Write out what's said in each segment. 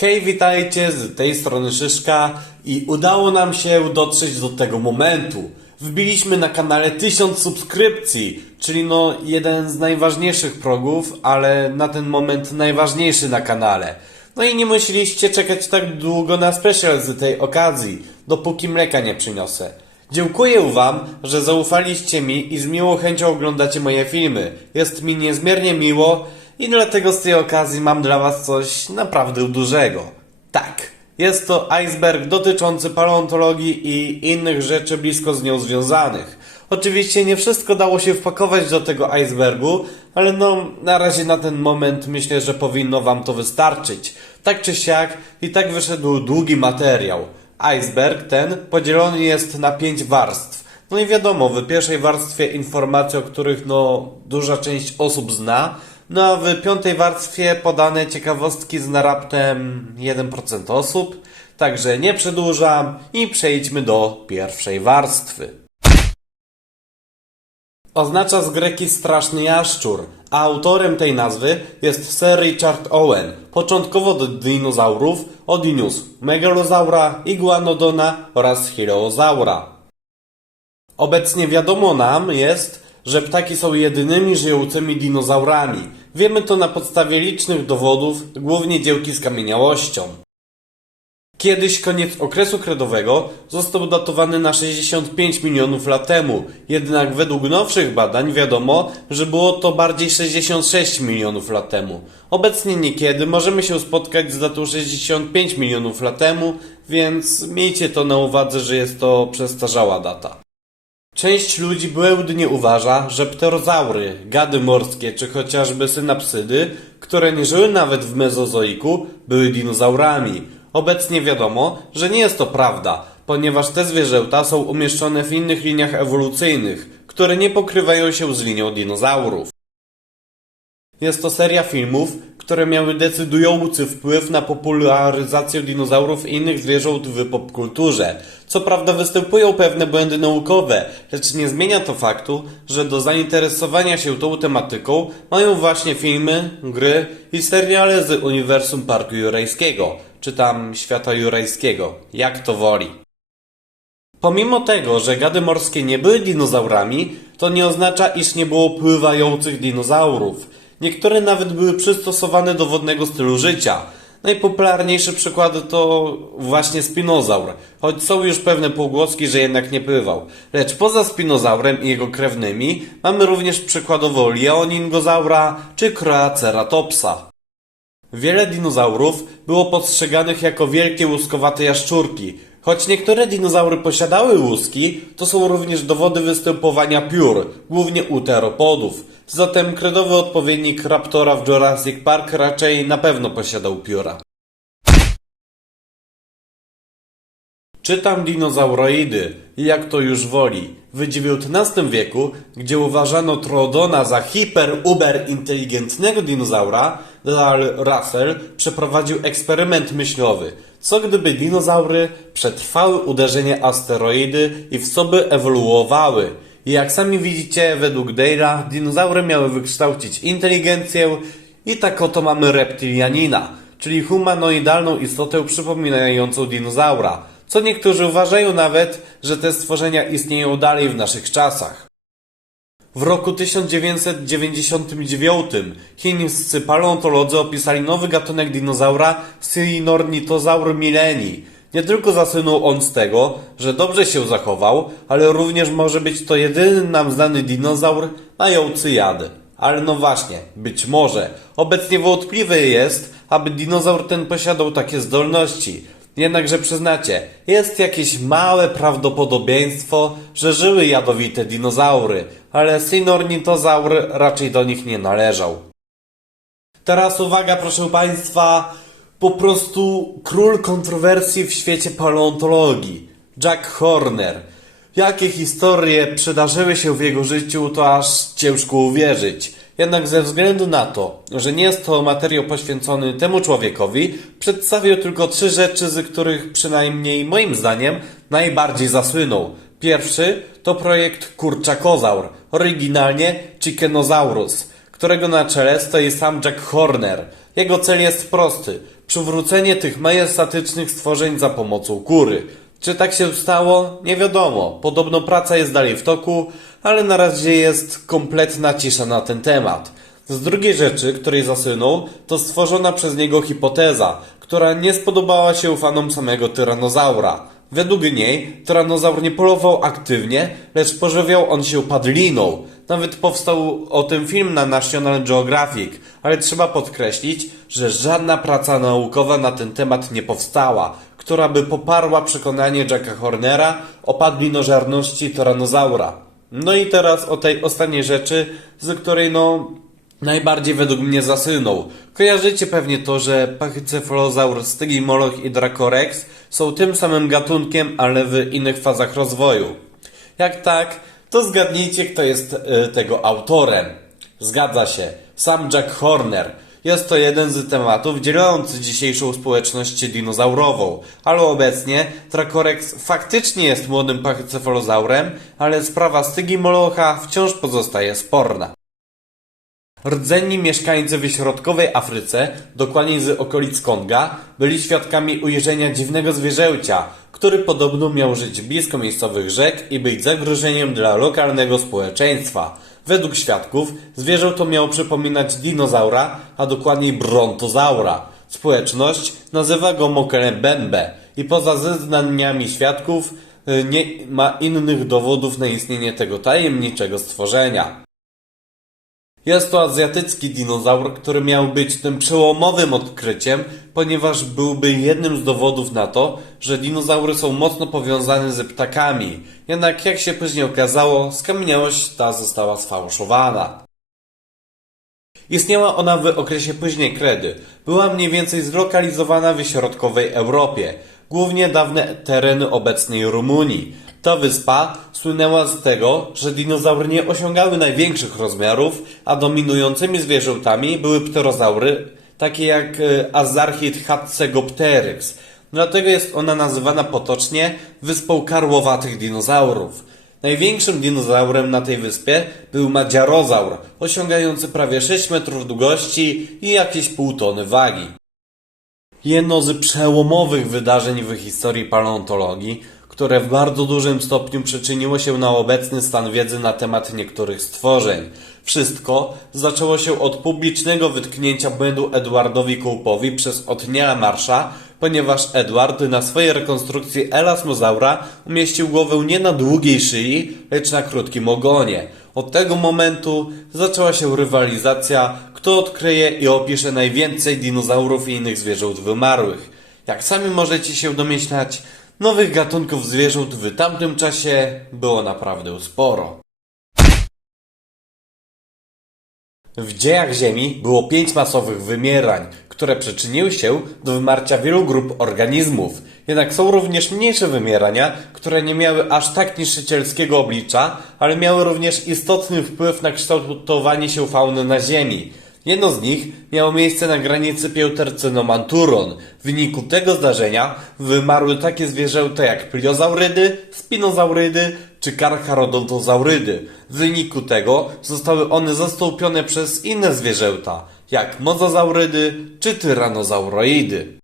Hej, witajcie, z tej strony Szyszka i udało nam się dotrzeć do tego momentu. Wbiliśmy na kanale 1000 subskrypcji, czyli no jeden z najważniejszych progów, ale na ten moment najważniejszy na kanale. No i nie musieliście czekać tak długo na special z tej okazji, dopóki mleka nie przyniosę. Dziękuję Wam, że zaufaliście mi i z miłą chęcią oglądacie moje filmy. Jest mi niezmiernie miło i dlatego z tej okazji mam dla Was coś naprawdę dużego. Tak, jest to iceberg dotyczący paleontologii i innych rzeczy blisko z nią związanych. Oczywiście nie wszystko dało się wpakować do tego icebergu, ale no na razie na ten moment myślę, że powinno Wam to wystarczyć. Tak czy siak i tak wyszedł długi materiał. Iceberg ten podzielony jest na pięć warstw. No i wiadomo, w pierwszej warstwie informacje, o których no duża część osób zna, no w piątej warstwie podane ciekawostki zna raptem 1% osób. Także nie przedłużam i przejdźmy do pierwszej warstwy. Oznacza z greki straszny jaszczur, a autorem tej nazwy jest Sir Richard Owen. Początkowo do dinozaurów odniósł megalozaura, iguanodona oraz chileozaura. Obecnie wiadomo nam jest, że ptaki są jedynymi żyjącymi dinozaurami. Wiemy to na podstawie licznych dowodów, głównie dziełki z kamieniałością. Kiedyś koniec okresu kredowego został datowany na 65 milionów lat temu, jednak według nowszych badań wiadomo, że było to bardziej 66 milionów lat temu. Obecnie niekiedy możemy się spotkać z datą 65 milionów lat temu, więc miejcie to na uwadze, że jest to przestarzała data. Część ludzi błędnie uważa, że pterozaury, gady morskie czy chociażby synapsydy, które nie żyły nawet w mezozoiku, były dinozaurami. Obecnie wiadomo, że nie jest to prawda, ponieważ te zwierzęta są umieszczone w innych liniach ewolucyjnych, które nie pokrywają się z linią dinozaurów. Jest to seria filmów, które miały decydujący wpływ na popularyzację dinozaurów i innych zwierząt w popkulturze. Co prawda występują pewne błędy naukowe, lecz nie zmienia to faktu, że do zainteresowania się tą tematyką mają właśnie filmy, gry i seriale z uniwersum Parku Jurajskiego, czy tam Świata Jurajskiego, jak to woli. Pomimo tego, że gady morskie nie były dinozaurami, to nie oznacza, iż nie było pływających dinozaurów. Niektóre nawet były przystosowane do wodnego stylu życia. Najpopularniejszy przykład to właśnie spinozaur, choć są już pewne pogłoski, że jednak nie pływał. Lecz poza spinozaurem i jego krewnymi mamy również przykładowo leoningozaura czy croaceratopsa. Wiele dinozaurów było postrzeganych jako wielkie łuskowate jaszczurki. Choć niektóre dinozaury posiadały łuski, to są również dowody występowania piór, głównie u teropodów. Zatem kredowy odpowiednik raptora w Jurassic Park raczej na pewno posiadał pióra. Czytam dinozauroidy, jak to już woli. W XIX wieku, gdzie uważano Troodona za hiper-uber inteligentnego dinozaura, Dal Russell przeprowadził eksperyment myślowy. Co gdyby dinozaury przetrwały uderzenie asteroidy i w sobie ewoluowały? I jak sami widzicie, według Dale'a, dinozaury miały wykształcić inteligencję i tak oto mamy reptilianina, czyli humanoidalną istotę przypominającą dinozaura, co niektórzy uważają nawet, że te stworzenia istnieją dalej w naszych czasach. W roku 1999 chińscy paleontolodzy opisali nowy gatunek dinozaura Sinornithosaur millenii. Nie tylko zasłynął on z tego, że dobrze się zachował, ale również może być to jedyny nam znany dinozaur mający jady. Ale no właśnie, być może. Obecnie wątpliwe jest, aby dinozaur ten posiadał takie zdolności. Jednakże przyznacie, jest jakieś małe prawdopodobieństwo, że żyły jadowite dinozaury, ale Sinornithosaur raczej do nich nie należał. Teraz uwaga, proszę Państwa, po prostu król kontrowersji w świecie paleontologii, Jack Horner. Jakie historie przydarzyły się w jego życiu, to aż ciężko uwierzyć. Jednak ze względu na to, że nie jest to materiał poświęcony temu człowiekowi, przedstawię tylko trzy rzeczy, z których przynajmniej moim zdaniem najbardziej zasłynął. Pierwszy to projekt Kurczakozaur, oryginalnie Chickenosaurus, którego na czele stoi sam Jack Horner. Jego cel jest prosty. Przywrócenie tych majestatycznych stworzeń za pomocą kury. Czy tak się stało? Nie wiadomo. Podobno praca jest dalej w toku, ale na razie jest kompletna cisza na ten temat. Z drugiej rzeczy, której zasynął, to stworzona przez niego hipoteza, która nie spodobała się fanom samego tyranozaura. Według niej tyranozaur nie polował aktywnie, lecz pożywiał on się padliną. Nawet powstał o tym film na National Geographic, ale trzeba podkreślić, że żadna praca naukowa na ten temat nie powstała, która by poparła przekonanie Jacka Hornera o padlinożerności tyranozaura. No i teraz o tej ostatniej rzeczy, z której no najbardziej według mnie zasynął. Kojarzycie pewnie to, że pachycephalozaur, stygimoloch i dracorex są tym samym gatunkiem, ale w innych fazach rozwoju. Jak tak, to zgadnijcie, kto jest e, tego autorem. Zgadza się, sam Jack Horner. Jest to jeden z tematów dzielący dzisiejszą społeczność dinozaurową, ale obecnie Dracorex faktycznie jest młodym pachycephalozaurem, ale sprawa stygimolocha wciąż pozostaje sporna. Rdzenni mieszkańcy w środkowej Afryce, dokładniej z okolic Konga, byli świadkami ujrzenia dziwnego zwierzęcia, który podobno miał żyć blisko miejscowych rzek i być zagrożeniem dla lokalnego społeczeństwa. Według świadków zwierzę to miało przypominać dinozaura, a dokładniej brontozaura. Społeczność nazywa go Mokelebembe i poza zeznaniami świadków y, nie ma innych dowodów na istnienie tego tajemniczego stworzenia. Jest to azjatycki dinozaur, który miał być tym przełomowym odkryciem, ponieważ byłby jednym z dowodów na to, że dinozaury są mocno powiązane ze ptakami. Jednak jak się później okazało, skamieniałość ta została sfałszowana. Istniała ona w okresie późnej kredy. Była mniej więcej zlokalizowana w środkowej Europie, głównie dawne tereny obecnej Rumunii. Ta wyspa słynęła z tego, że dinozaury nie osiągały największych rozmiarów, a dominującymi zwierzętami były pterozaury, takie jak e, Azarchid-Hatzegopteryx. Dlatego jest ona nazywana potocznie wyspą karłowatych dinozaurów. Największym dinozaurem na tej wyspie był madziarozaur, osiągający prawie 6 metrów długości i jakieś pół tony wagi. Jedno z przełomowych wydarzeń w historii paleontologii, które w bardzo dużym stopniu przyczyniło się na obecny stan wiedzy na temat niektórych stworzeń. Wszystko zaczęło się od publicznego wytknięcia błędu Edwardowi Cope'owi przez Otniela Marsza, ponieważ Edward na swojej rekonstrukcji Elasmozaura umieścił głowę nie na długiej szyi, lecz na krótkim ogonie. Od tego momentu zaczęła się rywalizacja, kto odkryje i opisze najwięcej dinozaurów i innych zwierząt wymarłych. Jak sami możecie się domyślać, nowych gatunków zwierząt w tamtym czasie było naprawdę sporo. W dziejach Ziemi było pięć masowych wymierań, które przyczyniły się do wymarcia wielu grup organizmów. Jednak są również mniejsze wymierania, które nie miały aż tak niszczycielskiego oblicza, ale miały również istotny wpływ na kształtowanie się fauny na Ziemi. Jedno z nich miało miejsce na granicy Peutercynomanturon. W wyniku tego zdarzenia wymarły takie zwierzęta jak pliozaurydy, spinozaurydy czy karcharodontozaurydy. W wyniku tego zostały one zastąpione przez inne zwierzęta, jak mozozaurydy czy tyranozauroidy.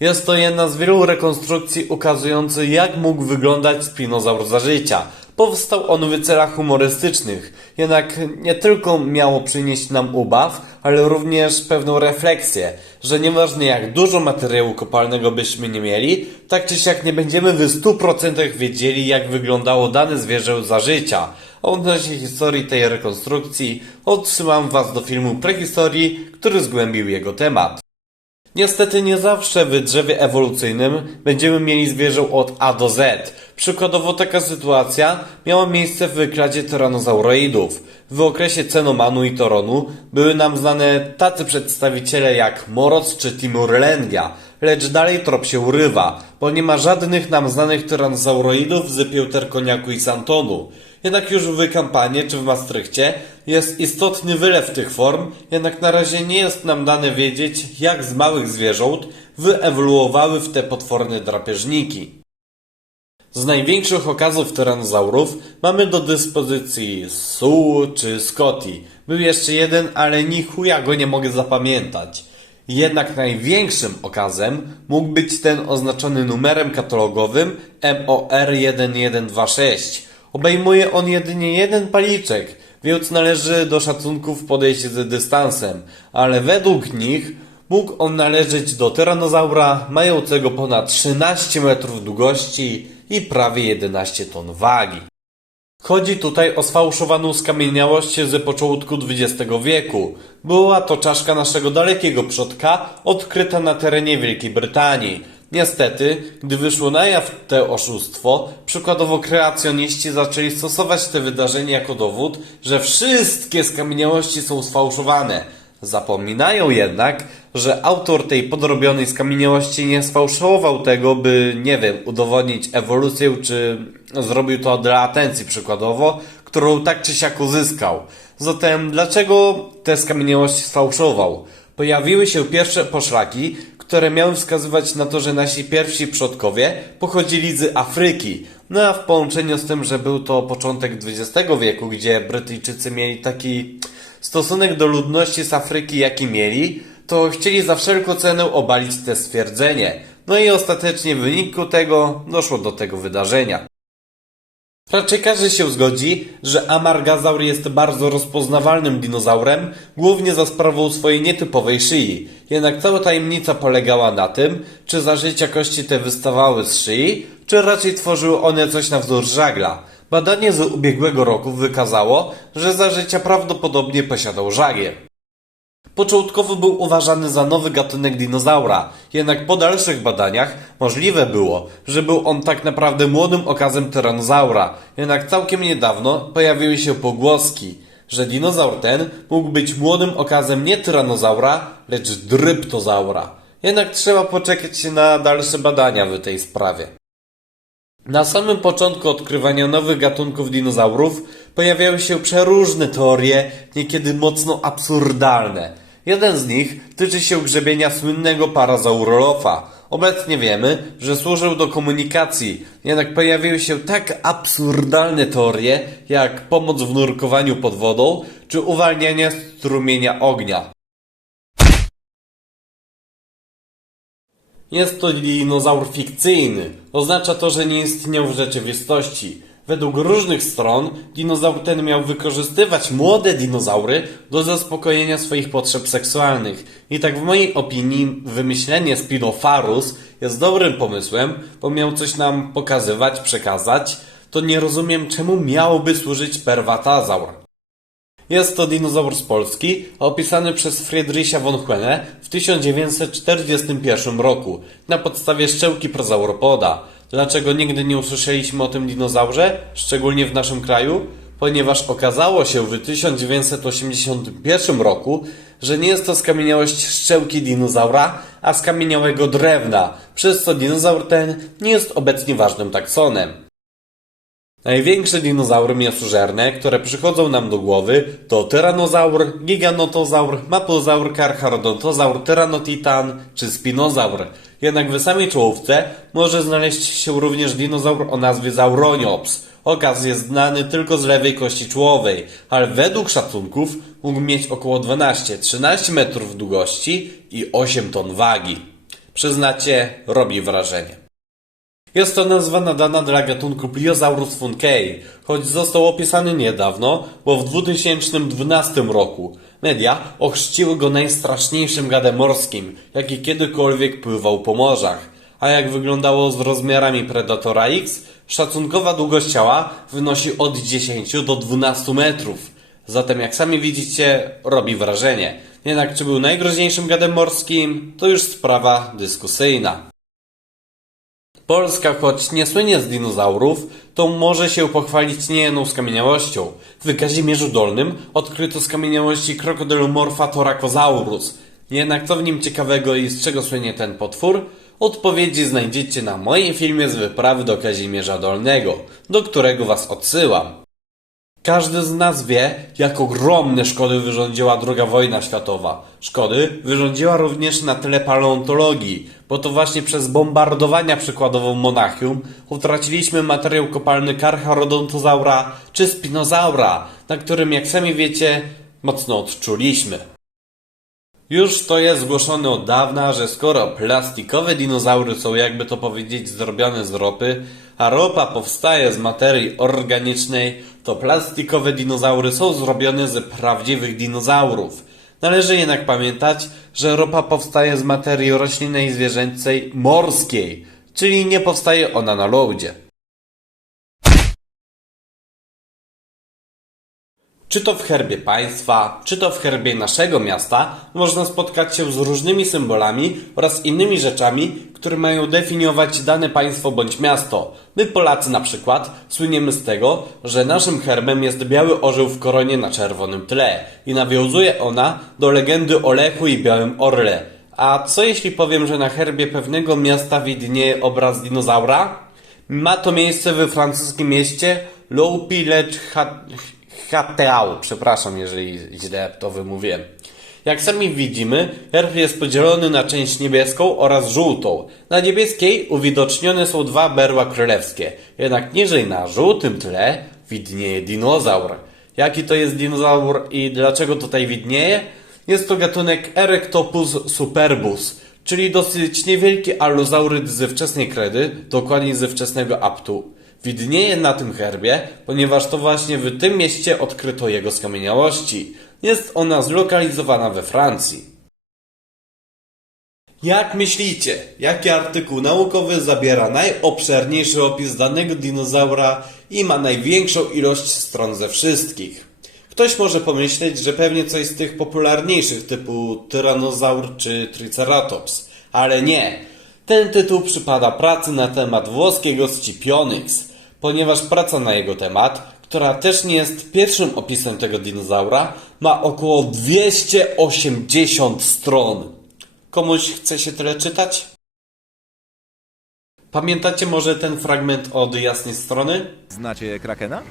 Jest to jedna z wielu rekonstrukcji ukazujących jak mógł wyglądać spinozaur za życia. Powstał on w celach humorystycznych, jednak nie tylko miało przynieść nam ubaw, ale również pewną refleksję, że nieważne jak dużo materiału kopalnego byśmy nie mieli, tak czy siak nie będziemy w 100% wiedzieli jak wyglądało dane zwierzę za życia. Odnośnie historii tej rekonstrukcji odsyłam Was do filmu Prehistorii, który zgłębił jego temat. Niestety nie zawsze w drzewie ewolucyjnym będziemy mieli zwierzę od A do Z. Przykładowo taka sytuacja miała miejsce w wykladzie tyranozauroidów. W okresie Cenomanu i Toronu były nam znane tacy przedstawiciele jak Moroz czy Timur Lengia, lecz dalej trop się urywa, bo nie ma żadnych nam znanych tyranozauroidów z Pieterkoniaku i Santonu. Jednak już w kampanii czy w Maastrichcie jest istotny wylew tych form, jednak na razie nie jest nam dane wiedzieć, jak z małych zwierząt wyewoluowały w te potworne drapieżniki. Z największych okazów tyranozaurów mamy do dyspozycji Sue czy Scotty. Był jeszcze jeden, ale ni chuja go nie mogę zapamiętać. Jednak największym okazem mógł być ten oznaczony numerem katalogowym MOR1126. Obejmuje on jedynie jeden paliczek, więc należy do szacunków podejść z dystansem, ale według nich mógł on należeć do tyranozaura mającego ponad 13 metrów długości i prawie 11 ton wagi. Chodzi tutaj o sfałszowaną skamieniałość z początku XX wieku. Była to czaszka naszego dalekiego przodka, odkryta na terenie Wielkiej Brytanii. Niestety, gdy wyszło na jaw te oszustwo, przykładowo kreacjoniści zaczęli stosować te wydarzenia jako dowód, że wszystkie skamieniałości są sfałszowane. Zapominają jednak, że autor tej podrobionej skamieniałości nie sfałszował tego, by, nie wiem, udowodnić ewolucję, czy zrobił to dla atencji przykładowo, którą tak czy siak uzyskał. Zatem dlaczego te skamieniałości sfałszował? Pojawiły się pierwsze poszlaki, które miały wskazywać na to, że nasi pierwsi przodkowie pochodzili z Afryki. No a w połączeniu z tym, że był to początek XX wieku, gdzie Brytyjczycy mieli taki stosunek do ludności z Afryki, jaki mieli, to chcieli za wszelką cenę obalić te stwierdzenie. No i ostatecznie w wyniku tego doszło do tego wydarzenia. Raczej każdy się zgodzi, że Amargazaur jest bardzo rozpoznawalnym dinozaurem, głównie za sprawą swojej nietypowej szyi. Jednak cała tajemnica polegała na tym, czy za życia kości te wystawały z szyi, czy raczej tworzyły one coś na wzór żagla. Badanie z ubiegłego roku wykazało, że za życia prawdopodobnie posiadał żagiel. Początkowo był uważany za nowy gatunek dinozaura, jednak po dalszych badaniach możliwe było, że był on tak naprawdę młodym okazem tyranozaura. Jednak całkiem niedawno pojawiły się pogłoski, że dinozaur ten mógł być młodym okazem nie tyranozaura, lecz dryptozaura. Jednak trzeba poczekać na dalsze badania w tej sprawie. Na samym początku odkrywania nowych gatunków dinozaurów pojawiały się przeróżne teorie, niekiedy mocno absurdalne. Jeden z nich tyczy się grzebienia słynnego parazaurolofa. Obecnie wiemy, że służył do komunikacji, jednak pojawiły się tak absurdalne teorie, jak pomoc w nurkowaniu pod wodą, czy uwalnianie strumienia ognia. Jest to dinozaur fikcyjny. Oznacza to, że nie istniał w rzeczywistości. Według różnych stron dinozaur ten miał wykorzystywać młode dinozaury do zaspokojenia swoich potrzeb seksualnych. I tak w mojej opinii wymyślenie Spinofarus jest dobrym pomysłem, bo miał coś nam pokazywać, przekazać. To nie rozumiem czemu miałoby służyć perwatazaur. Jest to dinozaur z Polski, opisany przez Friedricha von Huene w 1941 roku na podstawie szczełki prozauropoda. Dlaczego nigdy nie usłyszeliśmy o tym dinozaurze, szczególnie w naszym kraju? Ponieważ okazało się w 1981 roku, że nie jest to skamieniałość szczełki dinozaura, a skamieniałego drewna, przez co dinozaur ten nie jest obecnie ważnym taksonem. Największe dinozaury mięsożerne, które przychodzą nam do głowy to tyranozaur, giganotozaur, mapozaur, karcharodontozaur, tyranotitan czy spinozaur. Jednak w samej czołówce może znaleźć się również dinozaur o nazwie Sauroniops. Okaz jest znany tylko z lewej kości czołowej, ale według szacunków mógł mieć około 12-13 metrów długości i 8 ton wagi. Przyznacie, robi wrażenie. Jest to nazwa nadana dla gatunku Pliosaurus funkei, choć został opisany niedawno, bo w 2012 roku. Media ochrzciły go najstraszniejszym gadem morskim, jaki kiedykolwiek pływał po morzach. A jak wyglądało z rozmiarami Predatora X? Szacunkowa długość ciała wynosi od 10 do 12 metrów. Zatem jak sami widzicie, robi wrażenie. Jednak czy był najgroźniejszym gadem morskim, to już sprawa dyskusyjna. Polska, choć nie słynie z dinozaurów, to może się pochwalić niejedną skamieniałością. W Kazimierzu Dolnym odkryto skamieniałości Crocodylomorpha thoracosaurus. Jednak co w nim ciekawego i z czego słynie ten potwór? Odpowiedzi znajdziecie na moim filmie z wyprawy do Kazimierza Dolnego, do którego was odsyłam. Każdy z nas wie, jak ogromne szkody wyrządziła II wojna światowa. Szkody wyrządziła również na tle paleontologii, bo to właśnie przez bombardowania przykładowo Monachium utraciliśmy materiał kopalny Carcharodontozaura czy Spinozaura, na którym jak sami wiecie mocno odczuliśmy. Już to jest zgłoszone od dawna, że skoro plastikowe dinozaury są jakby to powiedzieć zrobione z ropy, a ropa powstaje z materii organicznej, to plastikowe dinozaury są zrobione z prawdziwych dinozaurów. Należy jednak pamiętać, że ropa powstaje z materii roślinnej i zwierzęcej morskiej, czyli nie powstaje ona na lądzie. Czy to w herbie państwa, czy to w herbie naszego miasta, można spotkać się z różnymi symbolami oraz innymi rzeczami, które mają definiować dane państwo bądź miasto. My Polacy na przykład słyniemy z tego, że naszym herbem jest biały orzeł w koronie na czerwonym tle i nawiązuje ona do legendy o Lechu i Białym Orle. A co jeśli powiem, że na herbie pewnego miasta widnieje obraz dinozaura? Ma to miejsce we francuskim mieście Loupi-le-Chateau. Przepraszam, jeżeli źle to wymówiłem. Jak sami widzimy, herb jest podzielony na część niebieską oraz żółtą. Na niebieskiej uwidocznione są dwa berła królewskie, jednak niżej na żółtym tle widnieje dinozaur. Jaki to jest dinozaur i dlaczego tutaj widnieje? Jest to gatunek Erectopus superbus, czyli dosyć niewielki allozauryd ze wczesnej kredy, dokładniej ze wczesnego aptu. Widnieje na tym herbie, ponieważ to właśnie w tym mieście odkryto jego skamieniałości. Jest ona zlokalizowana we Francji. Jak myślicie, jaki artykuł naukowy zabiera najobszerniejszy opis danego dinozaura i ma największą ilość stron ze wszystkich? Ktoś może pomyśleć, że pewnie coś z tych popularniejszych typu Tyrannozaur czy Triceratops, ale nie. Ten tytuł przypada pracy na temat włoskiego Scipionix, ponieważ praca na jego temat, która też nie jest pierwszym opisem tego dinozaura, ma około 280 stron. Komuś chce się tyle czytać? Pamiętacie może ten fragment od jasnej strony? Znacie Krakena?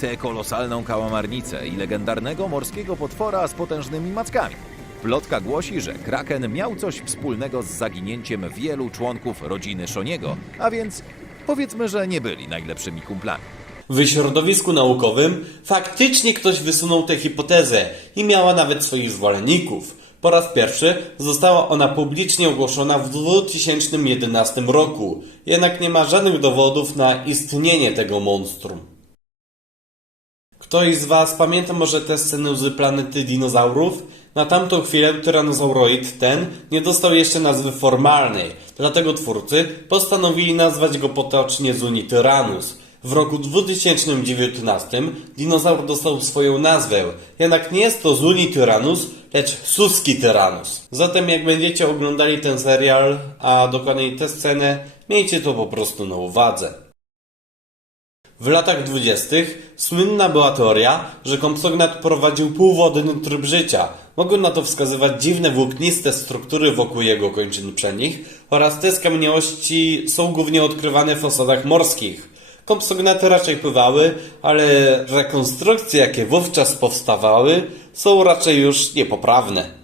Tę kolosalną kałamarnicę i legendarnego morskiego potwora z potężnymi mackami. Plotka głosi, że Kraken miał coś wspólnego z zaginięciem wielu członków rodziny Szoniego, a więc powiedzmy, że nie byli najlepszymi kumplami. W środowisku naukowym faktycznie ktoś wysunął tę hipotezę i miała nawet swoich zwolenników. Po raz pierwszy została ona publicznie ogłoszona w 2011 roku, jednak nie ma żadnych dowodów na istnienie tego monstrum. Ktoś z Was pamięta może te sceny z planety dinozaurów? Na tamtą chwilę tyranozauroid ten nie dostał jeszcze nazwy formalnej, dlatego twórcy postanowili nazwać go potocznie Zuni Tyrannus. W roku 2019 dinozaur dostał swoją nazwę, jednak nie jest to Zuni Tyrannus, lecz Suski Tyrannus. Zatem jak będziecie oglądali ten serial, a dokładniej tę scenę, miejcie to po prostu na uwadze. W latach dwudziestych słynna była teoria, że Compsognat prowadził półwodny tryb życia. Mogą na to wskazywać dziwne włókniste struktury wokół jego kończyn przednich oraz te skamieniałości są głównie odkrywane w osadach morskich. Kompsognaty raczej pływały, ale rekonstrukcje, jakie wówczas powstawały, są raczej już niepoprawne.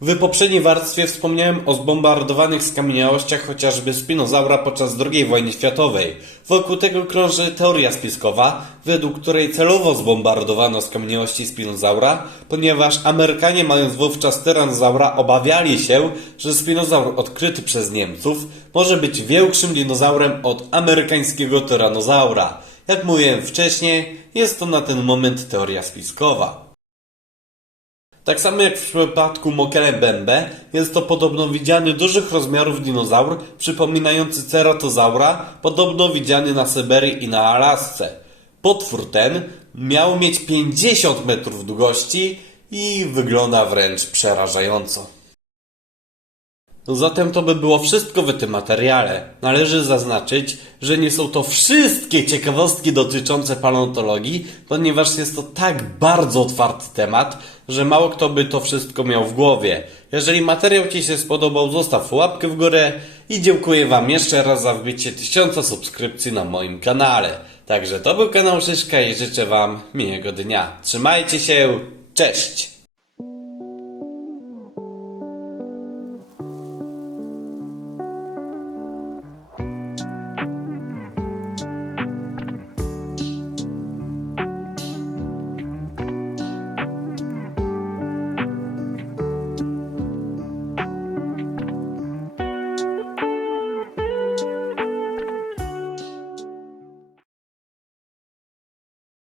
W poprzedniej warstwie wspomniałem o zbombardowanych skamieniałościach chociażby Spinozaura podczas II wojny światowej. Wokół tego krąży teoria spiskowa, według której celowo zbombardowano skamieniałości Spinozaura, ponieważ Amerykanie mając wówczas Tyrannozaura obawiali się, że Spinozaur odkryty przez Niemców może być większym dinozaurem od amerykańskiego Tyrannozaura. Jak mówiłem wcześniej, jest to na ten moment teoria spiskowa. Tak samo jak w przypadku Mokele Bembe, jest to podobno widziany dużych rozmiarów dinozaur przypominający ceratozaura, podobno widziany na Syberii i na Alasce. Potwór ten miał mieć 50 metrów długości i wygląda wręcz przerażająco. Zatem to by było wszystko w tym materiale. Należy zaznaczyć, że nie są to wszystkie ciekawostki dotyczące paleontologii, ponieważ jest to tak bardzo otwarty temat, że mało kto by to wszystko miał w głowie. Jeżeli materiał Ci się spodobał, zostaw łapkę w górę i dziękuję Wam jeszcze raz za wbicie tysiąca subskrypcji na moim kanale. Także to był kanał Szyszka i życzę Wam miłego dnia. Trzymajcie się, cześć!